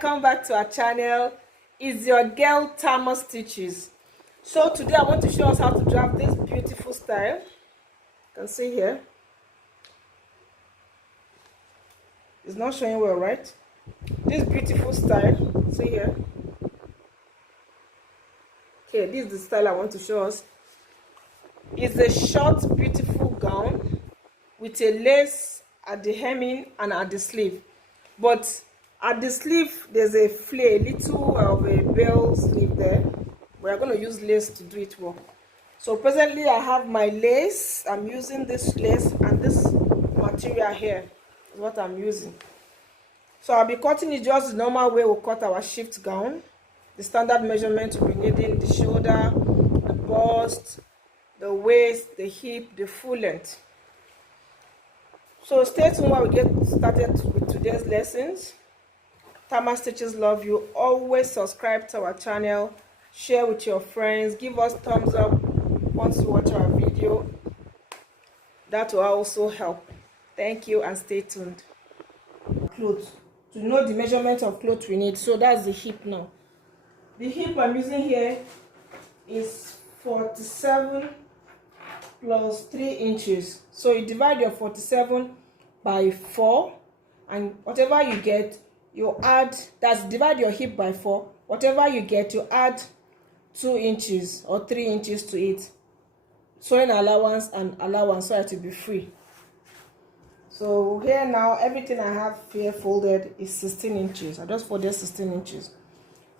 welcome back to our channel. It's your girl Tama Stitches. So today I want to show us how to draft this beautiful style. You can see here. It's not showing well, right? This beautiful style, see here. Okay, this is the style I want to show us. It's a short beautiful gown with a lace at the hemming and at the sleeve, but at the sleeve there's a flare, a little of a bell sleeve there. We are going to use lace to do it well. So presently I have my lace. I'm using this lace, and this material here is what I'm using. So I'll be cutting it just the normal way we cut our shift gown. The standard measurement will be needing the shoulder, the bust, the waist, the hip, the full length. So stay tuned while we get started with today's lessons. Tama Stitches love you. Always subscribe to our channel, share with your friends, give us thumbs up once you watch our video. That will also help. Thank you and stay tuned. Clothes. To know the measurement of clothes we need. So that's the hip now. The hip I'm using here is 47 plus 3 inches. So you divide your 47 by 4, and whatever you get, you add, that's divide your hip by 4. Whatever you get, you add 2 inches or 3 inches to it. Sewing allowance and allowance, so it will be free. So here now, everything I have here folded is 16 inches. I just folded 16 inches.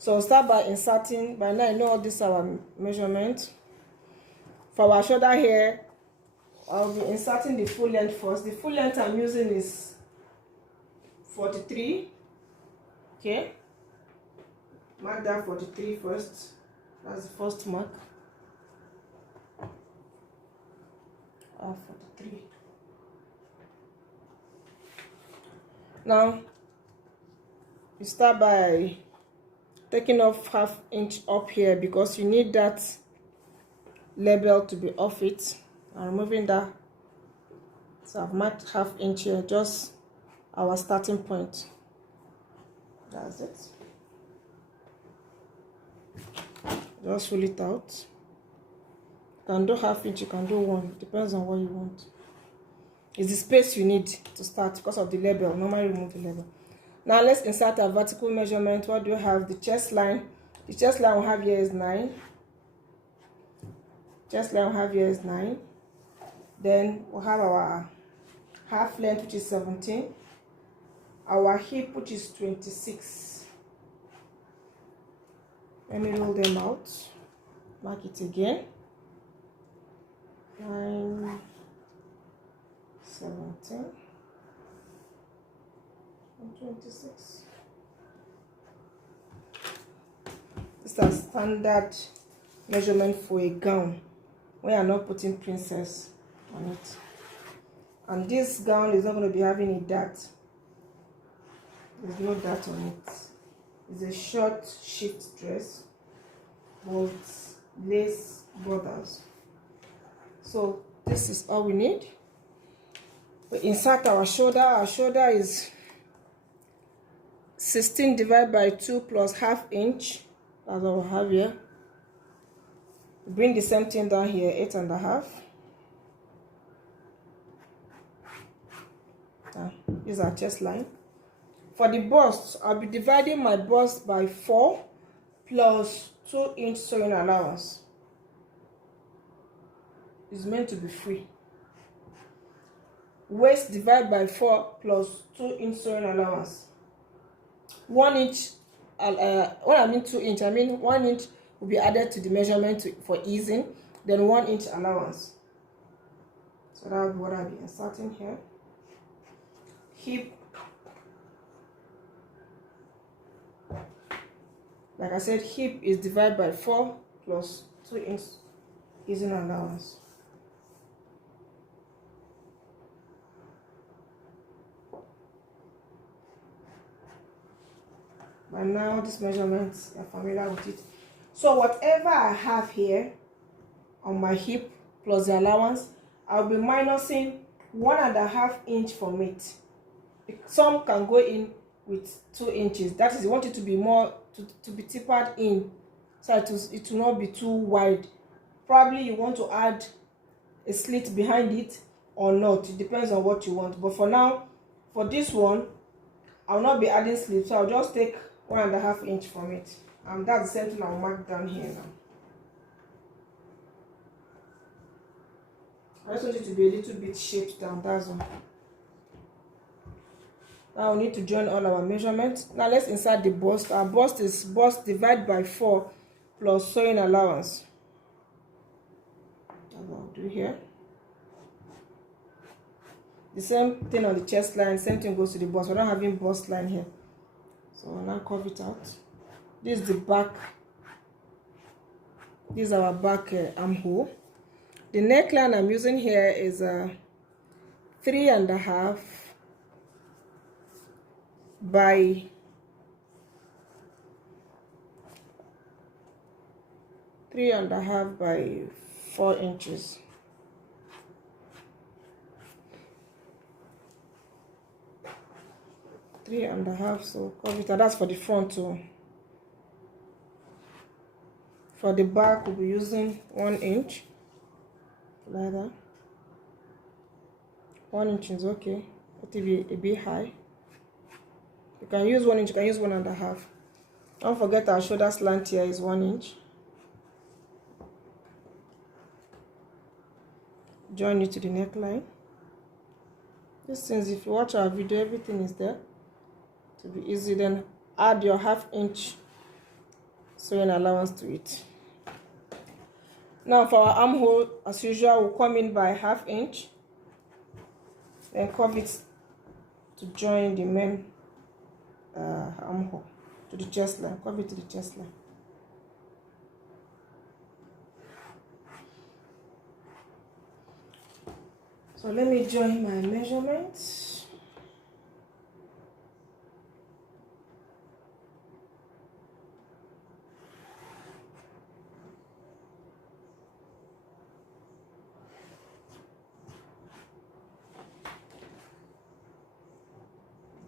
So I'll start by inserting. By now I know all this is our measurement. For our shoulder here, I'll be inserting the full length first. The full length I'm using is 43. Okay. Mark that 43 first. That's the first mark. 43. Now, you start by taking off ½ inch up here, because you need that label to be off it. I'm removing that. So I've marked ½ inch here, just our starting point. That's it. Just roll it out. You can do ½ inch, you can do 1. Depends on what you want. It's the space you need to start because of the label. Normally remove the label. Now let's insert a vertical measurement. What do you have? The chest line. The chest line we have here is 9. Chest line we have here is 9. Then we'll have our half length, which is 17. Our hip, which is 26. Let me roll them out. Mark it again. 9, 17. 26. This is a standard measurement for a gown. We are not putting princess on it. And this gown is not going to be having a dart. There's no dart on it. It's a short shift dress with lace borders. So this is all we need. We insert our shoulder. Our shoulder is 16 divided by 2 plus ½ inch. That's what we have here. Bring the same thing down here, 8.5. This is our chest line. For the bust, I'll be dividing my bust by 4 plus 2 inch sewing allowance. It's meant to be free. Waist divided by 4 plus 2 inch sewing allowance. 1 inch, when I mean 2 inch, I mean 1 inch will be added to the measurement for easing, then 1 inch allowance. So that will be what I'll be inserting here. Hip, like I said, hip is divided by 4 plus 2 inch easing allowance. By now, these measurements, you're familiar with it. So whatever I have here on my hip plus the allowance, I'll be minusing 1.5 inch from it. Some can go in with 2 inches. That is, you want it to be more to be tapered in, so it will not be too wide. Probably you want to add a slit behind it or not, it depends on what you want. But for now, for this one, I will not be adding slits, so I'll just take 1.5 inch from it. That's the same thing I'll mark down here now. I just want it to be a little bit shaped down, that's all. Now we need to join all our measurements. Now let's insert the bust. Our bust is bust divided by 4 plus sewing allowance. That's what I'll do here. The same thing on the chest line, same thing goes to the bust. We're not having bust line here. So I'll now curve it out. This is the back. This is our back armhole. The neckline I'm using here is 3.5 by 3.5 by 4 inches. Three and a half, so curve it out. That's for the front too. For the back, we'll be using 1 inch. Like that. 1 inch is okay. It will be a bit high. You can use 1 inch, you can use 1.5. Don't forget our shoulder slant here is 1 inch. Join it to the neckline. These things, if you watch our video, everything is there to be easy. Then add your 1/2 inch sewing allowance to it. Now for our armhole, as usual, we'll come in by 1/2 inch, then curve it to join the main armhole to the chest line. Curve it to the chest line. So let me join my measurements.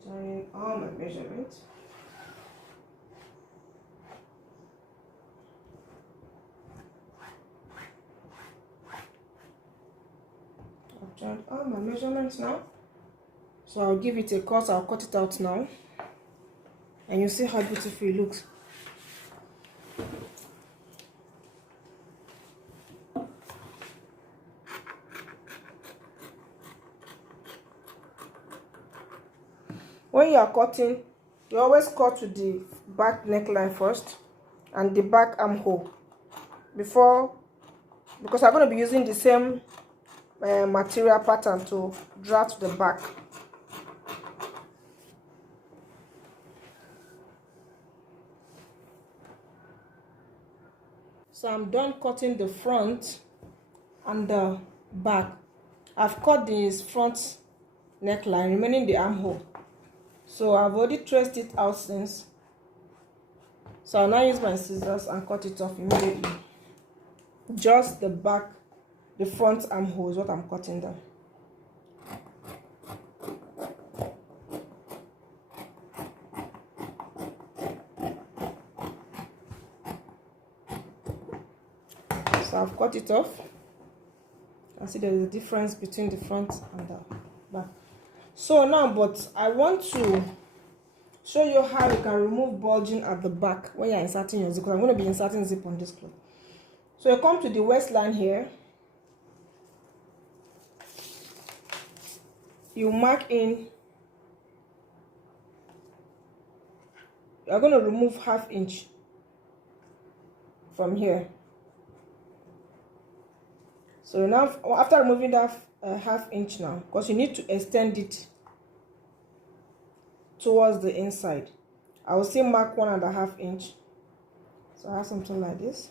Join all my measurements. I've joined all my measurements now. So I'll give it a cut. I'll cut it out now. And you see how beautiful it looks. When you are cutting, you always cut to the back neckline first and the back armhole because I'm going to be using the same material pattern to draw to the back. So I'm done cutting the front and the back. I've cut this front neckline, remaining the armhole. So I've already traced it out since. So I'll now use my scissors and cut it off immediately. Just the back, the front armhole is what I'm cutting down. So I've cut it off. You can see there's a difference between the front and the back. So now, but I want to show you how you can remove bulging at the back when you're inserting your zip, because I'm going to be inserting zip on this cloth. So you come to the waistline here. You mark in. You're going to remove 1/2 inch from here. So now, after removing that 1/2 inch now, because you need to extend it towards the inside, I will still mark 1.5 inch. So I have something like this.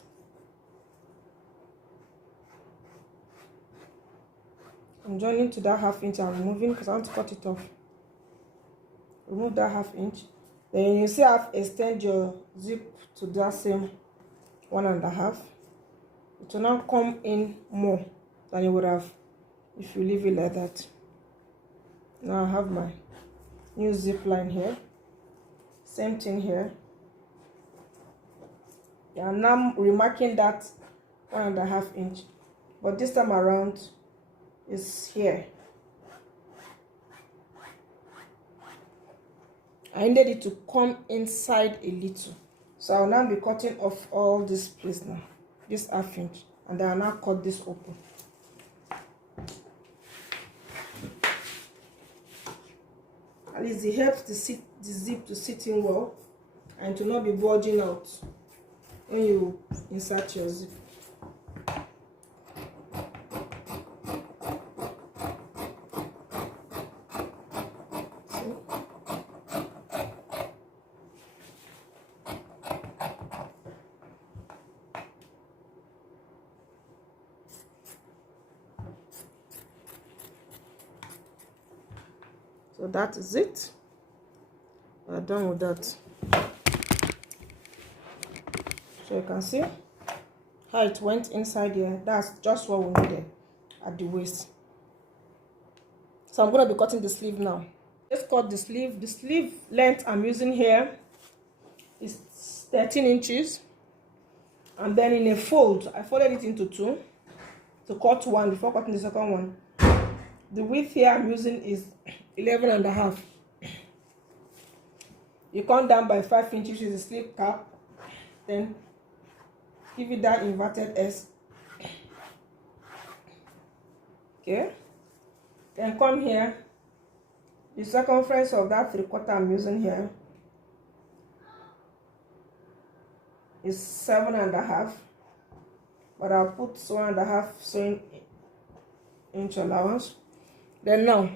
I'm joining to that 1/2 inch I'm removing because I want to cut it off. Remove that 1/2 inch. Then you see I've extended your zip to that same 1.5. It will now come in more than it would have if you leave it like that. Now I have my new zip line here. Same thing here. I'm now remarking that 1.5 inch, but this time around is here. I needed it to come inside a little, so I'll now be cutting off all this place now, this 1/2 inch, and then I'll now cut this open. At least it helps the zip to sit in well and to not be bulging out when you insert your zip. So that is it. We're done with that. So you can see how it went inside here. That's just what we needed at the waist. So I'm going to be cutting the sleeve now. Let's cut the sleeve. The sleeve length I'm using here is 13 inches. And then in a fold, I folded it into 2 to cut one before cutting the second one. The width here I'm using is 11.5. You come down by 5 inches with the sleeve cap, then give it that inverted S. Okay, then come here. The circumference of that 3/4 I'm using here is 7.5, but I'll put 1.5 sewing inch allowance. Then now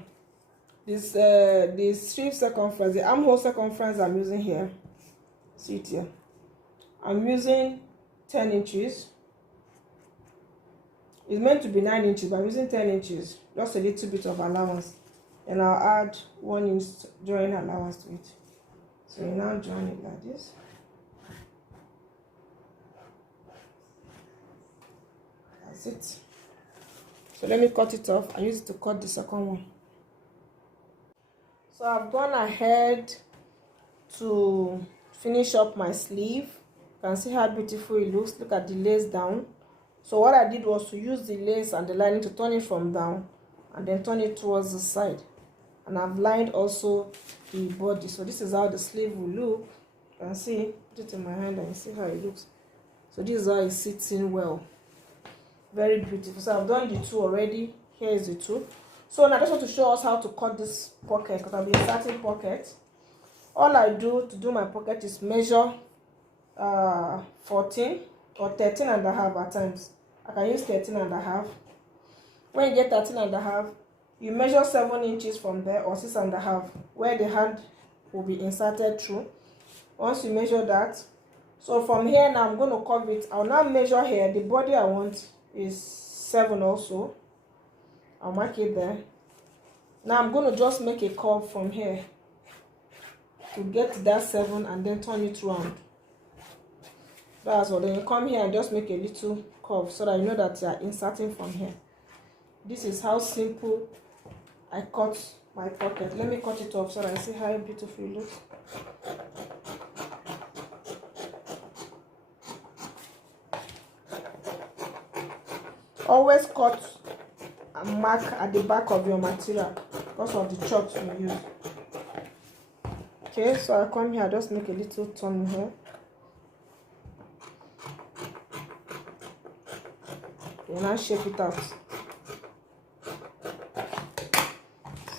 this the sleeve circumference, the armhole circumference I'm using here, see it here, I'm using 10 inches. It's meant to be 9 inches, but I'm using 10 inches, just a little bit of allowance. And I'll add 1 inch join allowance to it. So you now join it like this. That's it. So let me cut it off. I use it to cut the second one. So I've gone ahead to finish up my sleeve. You can see how beautiful it looks. Look at the lace down. So what I did was to use the lace and the lining to turn it from down and then turn it towards the side. And I've lined also the body. So this is how the sleeve will look. You can see, put it in my hand and you see how it looks. So this is how it sits in well. Very beautiful. So I've done the 2 already. Here is the 2. So now I just want to show us how to cut this pocket, because I'll be inserting pocket. All I do to do my pocket is measure 14 or 13.5 at times. I can use 13.5. When you get 13.5, you measure 7 inches from there, or 6.5, where the hand will be inserted through. Once you measure that, so from here now I'm going to curve it. I'll now measure here. The body I want is 7 also. I'll mark it there. Now I'm going to just make a curve from here to get that 7 and then turn it round. That's all. Then you come here and just make a little curve so that you know that you are inserting from here. This is how simple I cut my pocket. Let me cut it off so that I see how beautiful it looks. Always cut and mark at the back of your material because of the chalks you use. Okay, so I come here, just make a little turn here. You now shape it out.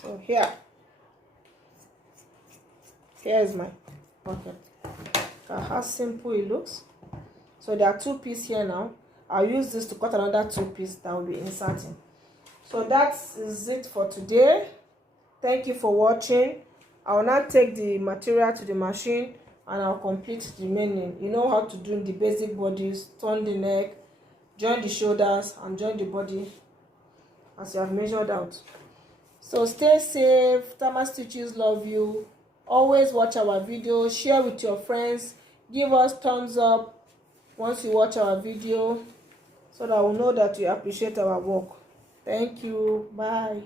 So here is my pocket. Look how simple it looks. So there are 2 pieces here now. I'll use this to cut another 2 pieces that will be inserting. So that is it for today. Thank you for watching. I will now take the material to the machine and I'll complete the remaining. You know how to do the basic bodies, turn the neck, join the shoulders and join the body as you have measured out. So stay safe. Tama Stitches love you. Always watch our videos, share with your friends, give us thumbs up once you watch our video so that we'll know that you appreciate our work. Thank you. Bye.